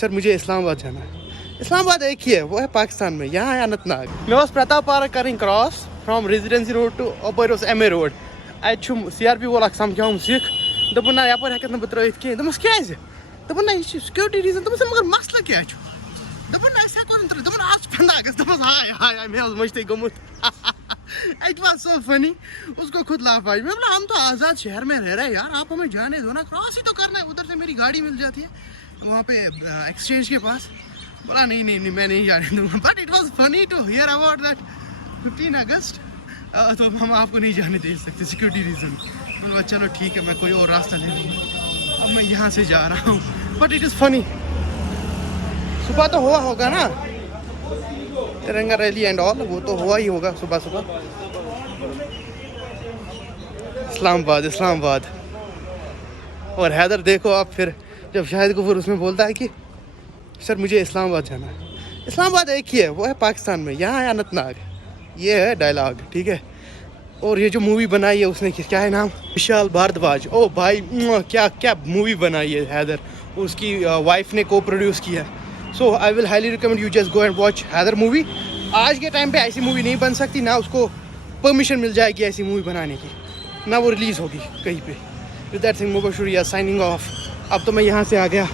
سر مجھے اسلام آباد جانا ہے. اسلام آباد ایک ہی ہے, وہ ہے پاکستان میں, یہاں ہے اننت ناگ. میں اوس پرتاپ پارک کریں cross from residency road to upper اوس ایم اے روڈ. اتھ سی آر پی وول اکھ سمکھیوم سکھ دپن نا یپر ہیکت نہٕ بہٕ ترٲیِتھ کینٛہہ. دوٚپمَس کیازِ؟ دوٚپُن نہ یہِ چھِ سِکیورٹی ریٖزن. دوٚپمَس مگر مسلہٕ کیٛاہ چھُ؟ دوٚپُن نہ أسۍ ہٮ۪کو نہٕ ترٛٲیِتھ. دوٚپُن آز چھُ 15 اگست. دوٚپمَس ہاے ہاے ہاے مےٚ اوس مٔشتٕے گوٚمُت. اٹ واز سو فنی. اس کو خود لاف آئی. میں بولا ہم تو آزاد شہر میں رہ رہے ہیں یار, آپ ہمیں جانے دو نا, کراس ہی تو کرنا ہے. ادھر سے میری گاڑی مل جاتی ہے وہاں پہ ایکسچینج کے پاس. بولا نہیں نہیں نہیں میں نہیں جانے دوں گا. بٹ اٹ واز فنی ٹو ہیئر اباؤٹ دیٹ 15 اگست. تو ہم آپ کو نہیں جانے دے سکتے سیکورٹی ریزن. میں نے کہا چلو ٹھیک ہے میں کوئی اور راستہ لے لوں گا. اب میں یہاں سے جا رہا ہوں. بٹ اٹ از فنی. صبح تو ہوا ہوگا نا ترنگا ریلی اینڈ آل, وہ تو ہوا ہی ہوگا صبح صبح. اسلام آباد اسلام آباد. اور حیدر دیکھو آپ پھر جب شاہد غفور اس میں بولتا ہے کہ سر مجھے اسلام آباد جانا ہے. اسلام آباد ایک ہی ہے, وہ ہے پاکستان میں, یہاں ہے اننت ناگ. یہ ہے ڈائلاگ, ٹھیک ہے. اور یہ جو مووی بنائی ہے اس نے کیا ہے نام, وشال بھاردواج. او بھائی کیا کیا مووی بنائی ہے حیدر, اس کی وائف نے کو پروڈیوس کیا ہے. So I will highly recommend you just go and watch Haider movie. آج کے ٹائم پہ ایسی مووی نہیں بن سکتی, نہ اس کو پرمیشن مل جائے گی ایسی مووی بنانے کی, نہ وہ ریلیز ہوگی کہیں پہ. ود دیٹ تھنگ مبشر یا سائننگ آف. اب تو میں یہاں سے آ گیا